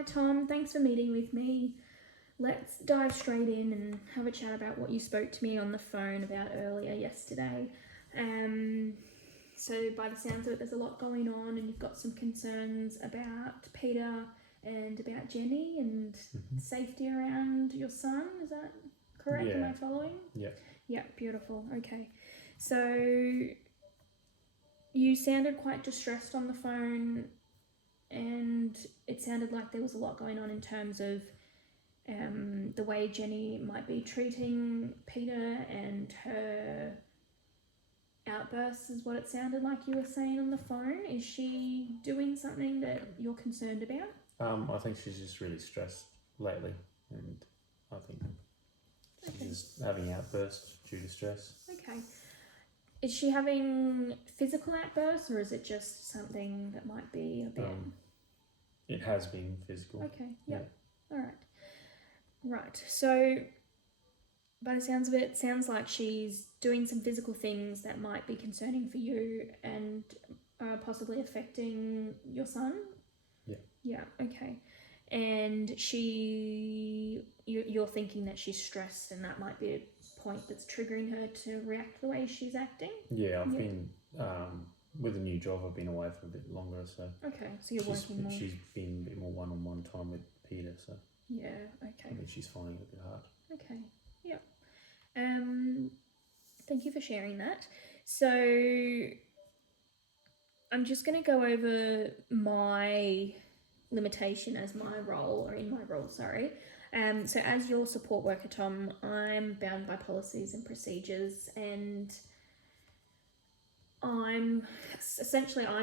Hi Tom, thanks for meeting with me. Let's dive straight in and have a chat about what you spoke to me on the phone about earlier yesterday. Um, so by the sounds of it, there's a lot going on and you've got some concerns about Peter and about Jenny and safety around your son. Is that correct? Yeah. Am I following? Yeah. Yeah, beautiful. Okay. So you sounded quite distressed on the phone and it sounded like there was a lot going on in terms of the way Jenny might be treating Peter and her outbursts is what it sounded like you were saying on the phone. Is she doing something that you're concerned about? I think she's just really stressed lately, and I think she's just having outbursts due to stress. Okay. Is she having physical outbursts or is it just something that might be a bit... It has been physical. Okay, yep. Yeah. Alright. Right, so by the sounds of it, it sounds like she's doing some physical things that might be concerning for you and possibly affecting your son? Yeah. Yeah, okay. And you're thinking that she's stressed and that might be a point that's triggering her to react the way she's acting? Yeah, I've been, with a new job, I've been away for a bit longer, so... Okay, so you're working more... She's been a bit more one-on-one time with Peter, so... Yeah, okay. I think she's finding it a bit hard. Okay, yeah. Thank you for sharing that. So I'm just going to go over my limitation as my role, or in my role, sorry. So as your support worker, Tom, I'm bound by policies and procedures, and I'm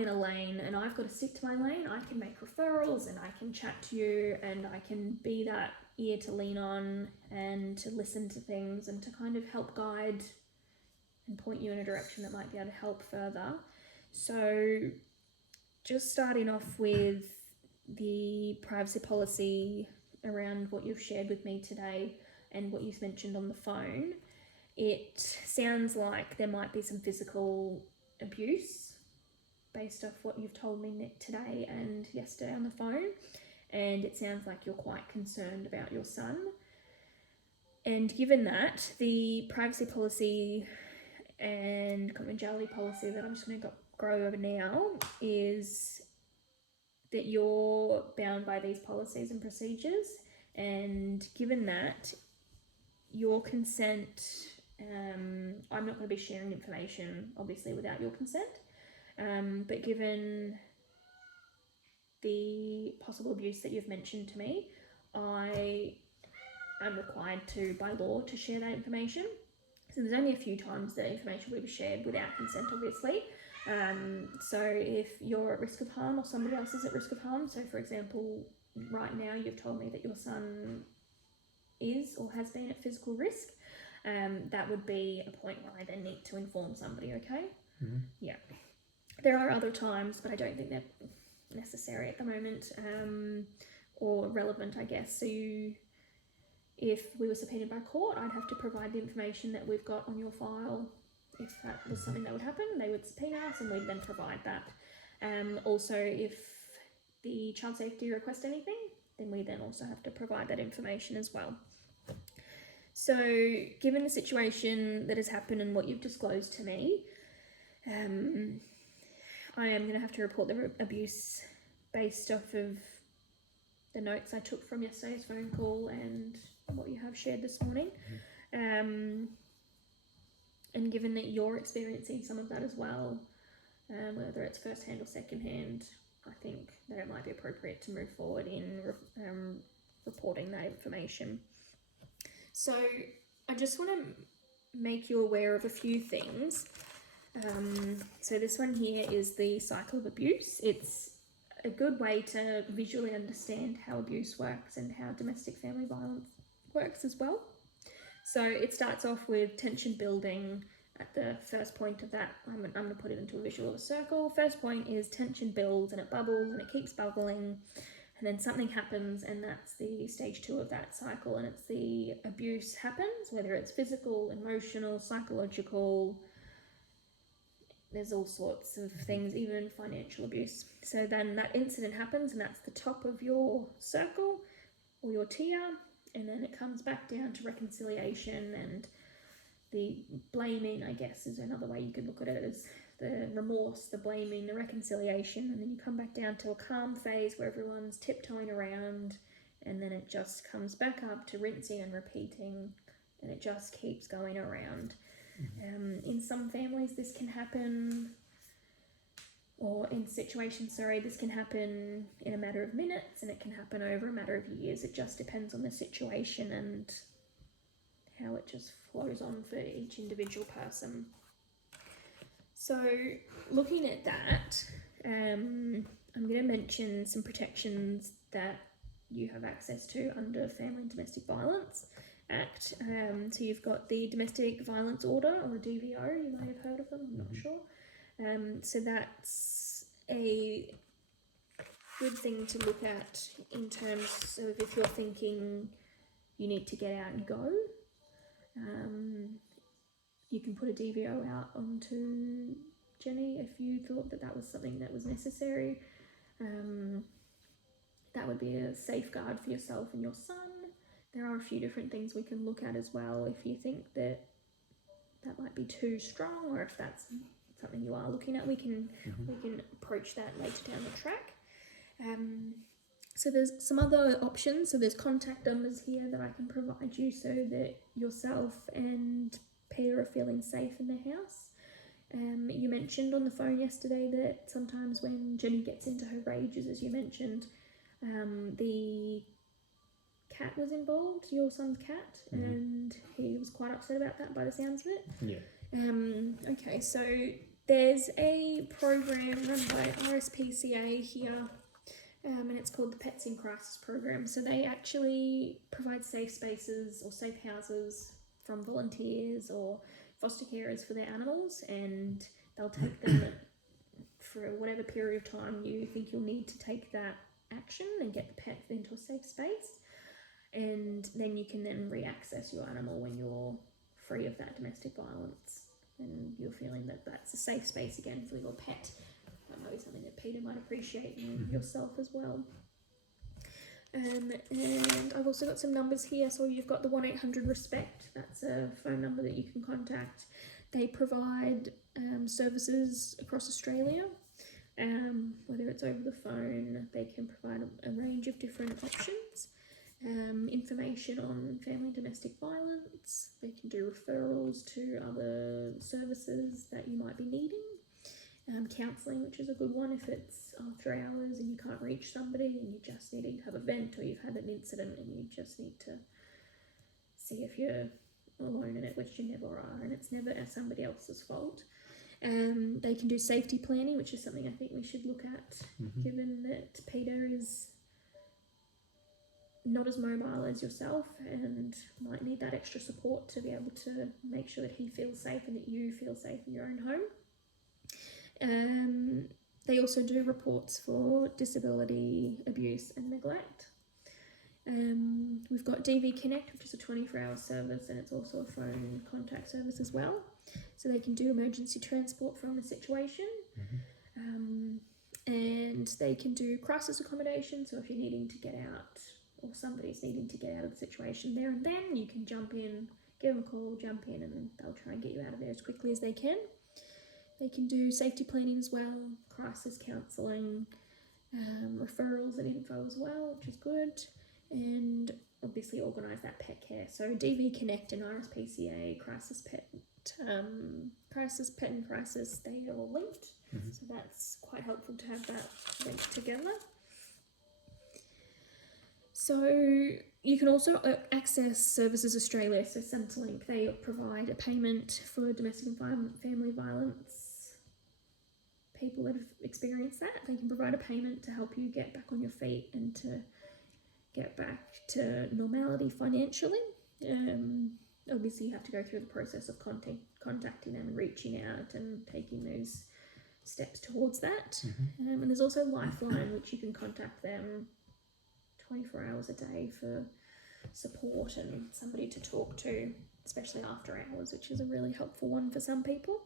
in a lane and I've got to stick to my lane. I can make referrals and I can chat to you and I can be that ear to lean on and to listen to things and to kind of help guide and point you in a direction that might be able to help further. So just starting off with the privacy policy around what you've shared with me today and what you've mentioned on the phone, it sounds like there might be some physical abuse based off what you've told me today and yesterday on the phone, and it sounds like you're quite concerned about your son. And given that, the privacy policy and confidentiality policy that I'm just going to go over now is that you're bound by these policies and procedures, and given that, your consent, I'm not going to be sharing information obviously without your consent, but given the possible abuse that you've mentioned to me, I am required to, by law, to share that information. So there's only a few times that information will be shared without consent, obviously. So if you're at risk of harm or somebody else is at risk of harm, so for example, right now you've told me that your son is or has been at physical risk, that would be a point where I then need to inform somebody, okay? Mm-hmm. Yeah. There are other times, but I don't think they're necessary at the moment, or relevant, I guess. So if we were subpoenaed by court, I'd have to provide the information that we've got on your file. If that was something that would happen, they would subpoena us and we'd then provide that. Also, if the child safety request anything, then we then also have to provide that information as well. So given the situation that has happened and what you've disclosed to me, I am going to have to report the abuse based off of the notes I took from yesterday's phone call and what you have shared this morning. And given that you're experiencing some of that as well, whether it's first-hand or second-hand, I think that it might be appropriate to move forward in reporting that information. So I just want to make you aware of a few things. So this one here is the cycle of abuse. It's a good way to visually understand how abuse works and how domestic family violence works as well. So it starts off with tension building at the first point of that. I'm going to put it into a visual of a circle. First point is tension builds and it bubbles and it keeps bubbling, and then something happens, and that's the stage 2 of that cycle, and it's the abuse happens, whether it's physical, emotional, psychological, there's all sorts of things, even financial abuse. So then that incident happens, and that's the top of your circle or your tier, and then it comes back down to reconciliation and the blaming, I guess, is another way you could look at it, as the remorse, the blaming, the reconciliation, and then you come back down to a calm phase where everyone's tiptoeing around, and then it just comes back up to rinsing and repeating, and it just keeps going around. In some families this can happen, or in situations, this can happen in a matter of minutes, and it can happen over a matter of years. It just depends on the situation and how it just flows on for each individual person. So looking at that, I'm going to mention some protections that you have access to under Family and Domestic Violence Act. So you've got the Domestic Violence Order, or DVO, you may have heard of them, I'm not sure. So that's a good thing to look at in terms of if you're thinking you need to get out and go. You can put a DVO out onto Jenny if you thought that that was something that was necessary. That would be a safeguard for yourself and your son. There are a few different things we can look at as well if you think that that might be too strong, or if that's something you are looking at. We can approach that later down the track. So there's some other options. So there's contact numbers here that I can provide you so that yourself and Peter are feeling safe in the house. You mentioned on the phone yesterday that sometimes when Jenny gets into her rages, as you mentioned, the cat was involved, your son's cat, and he was quite upset about that by the sounds of it. Yeah. Okay, so there's a program run by RSPCA here, and it's called the Pets in Crisis program. So they actually provide safe spaces or safe houses from volunteers or foster carers for their animals, and they'll take them for whatever period of time you think you'll need to take that action and get the pet into a safe space, and then you can then re-access your animal when you're free of that domestic violence and you're feeling that that's a safe space again for your pet. That might be something that Peter might appreciate, and yourself as well. And I've also got some numbers here. So you've got the 1-800-RESPECT. That's a phone number that you can contact. They provide services across Australia, whether it's over the phone. They can provide a range of different options. Information on family and domestic violence. They can do referrals to other services that you might be needing. Counselling, which is a good one if it's after hours and you can't reach somebody and you just need to have a vent, or you've had an incident and you just need to see if you're alone in it, which you never are, and it's never somebody else's fault. They can do safety planning, which is something I think we should look at, given that Peter is not as mobile as yourself and might need that extra support to be able to make sure that he feels safe and that you feel safe in your own home. They also do reports for disability, abuse and neglect. We've got DV Connect, which is a 24-hour service, and it's also a phone contact service as well. So they can do emergency transport from a situation. And they can do crisis accommodation. So if you're needing to get out, or somebody's needing to get out of the situation there and then, you can jump in, give them a call, jump in, and they'll try and get you out of there as quickly as they can. They can do safety planning as well, crisis counselling, referrals and info as well, which is good, and obviously organise that pet care. So DV Connect and RSPCA, Crisis Pet and Crisis, they are all linked, so that's quite helpful to have that linked together. So you can also access Services Australia, so Centrelink. They provide a payment for domestic and family violence. People that have experienced that, they can provide a payment to help you get back on your feet and to get back to normality financially. Obviously you have to go through the process of contacting them and reaching out and taking those steps towards that. And there's also Lifeline, which you can contact them 24 hours a day for support and somebody to talk to, especially after hours, which is a really helpful one for some people.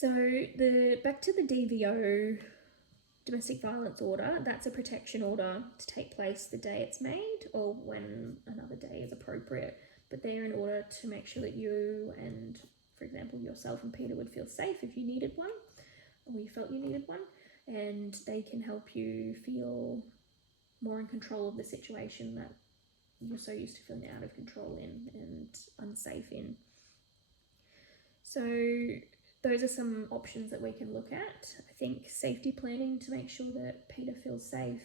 So back to the DVO, domestic violence order, that's a protection order to take place the day it's made or when another day is appropriate. But they're in order to make sure that you and, for example, yourself and Peter would feel safe if you needed one or you felt you needed one. And they can help you feel more in control of the situation that you're so used to feeling out of control in and unsafe in. So those are some options that we can look at. I think safety planning to make sure that Peter feels safe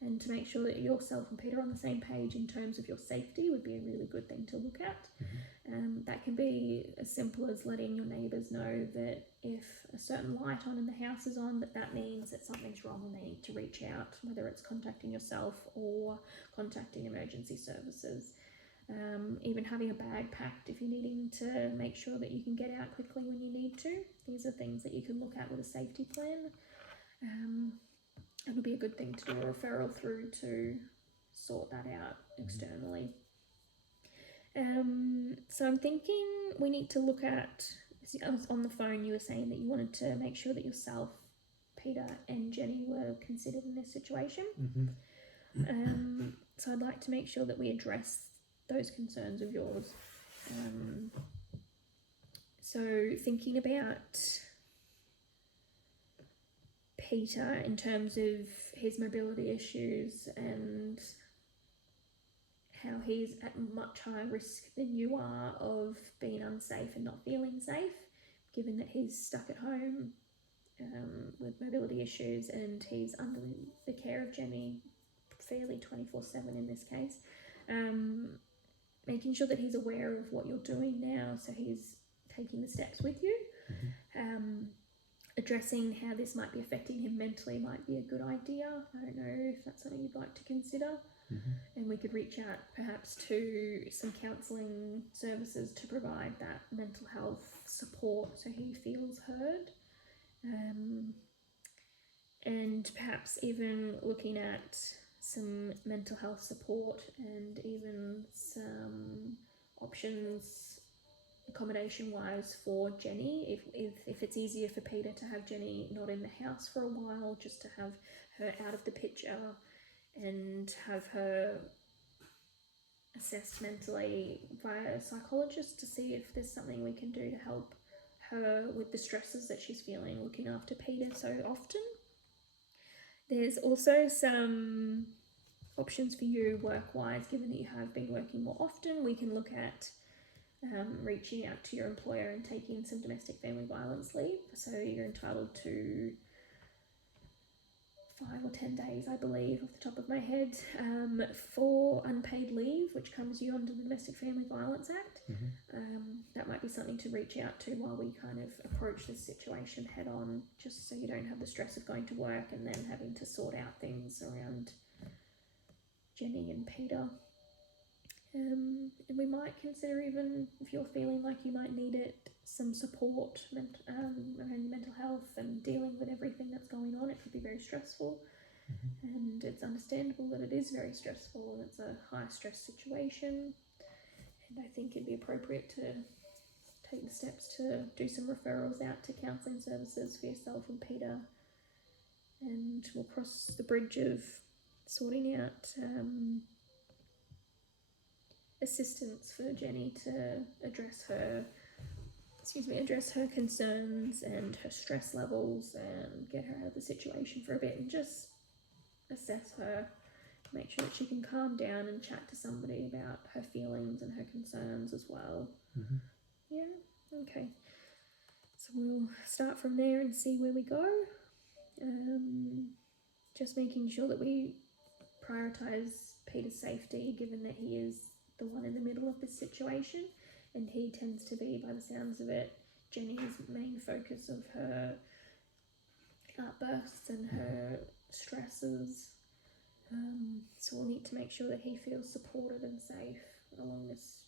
and to make sure that yourself and Peter are on the same page in terms of your safety would be a really good thing to look at. That can be as simple as letting your neighbours know that if a certain light on in the house is on, that means that something's wrong and they need to reach out, whether it's contacting yourself or contacting emergency services. Even having a bag packed if you're needing to make sure that you can get out quickly when you need to. These are things that you can look at with a safety plan. It would be a good thing to do a referral through to sort that out externally. So I'm thinking we need to look at, on the phone you were saying that you wanted to make sure that yourself, Peter and Jenny were considered in this situation. So I'd like to make sure that we address those concerns of yours. So thinking about Peter in terms of his mobility issues and how he's at much higher risk than you are of being unsafe and not feeling safe, given that he's stuck at home with mobility issues and he's under the care of Jenny fairly 24/7 in this case. Making sure that he's aware of what you're doing now, so he's taking the steps with you. Addressing how this might be affecting him mentally might be a good idea. I don't know if that's something you'd like to consider. And we could reach out perhaps to some counselling services to provide that mental health support so he feels heard. And perhaps even looking at some mental health support and even some options accommodation wise for Jenny if it's easier for Peter to have Jenny not in the house for a while, just to have her out of the picture and have her assessed mentally by a psychologist to see if there's something we can do to help her with the stresses that she's feeling looking after Peter so often. There's also some options for you work-wise, given that you have been working more often. We can look at reaching out to your employer and taking some domestic family violence leave. So you're entitled to 5 or 10 days, I believe, off the top of my head, for unpaid leave, which covers you under the Domestic Family Violence Act. That might be something to reach out to while we kind of approach this situation head on, just so you don't have the stress of going to work and then having to sort out things around Jenny and Peter. And we might consider, even if you're feeling like you might need it, some support around your mental health and dealing with everything that's going on. It could be very stressful, and it's understandable that it is very stressful and it's a high stress situation. And I think it'd be appropriate to take the steps to do some referrals out to counselling services for yourself and Peter, and we'll cross the bridge of sorting out assistance for Jenny to address her concerns and her stress levels and get her out of the situation for a bit and just assess her, make sure that she can calm down and chat to somebody about her feelings and her concerns as well. Yeah, okay. So we'll start from there and see where we go. Just making sure that we prioritise Peter's safety, given that he is the one in the middle of this situation, and he tends to be, by the sounds of it, Jenny's main focus of her outbursts and her stresses. So we'll need to make sure that he feels supported and safe along this.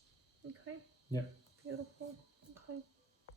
Okay? Yeah. Beautiful. Okay.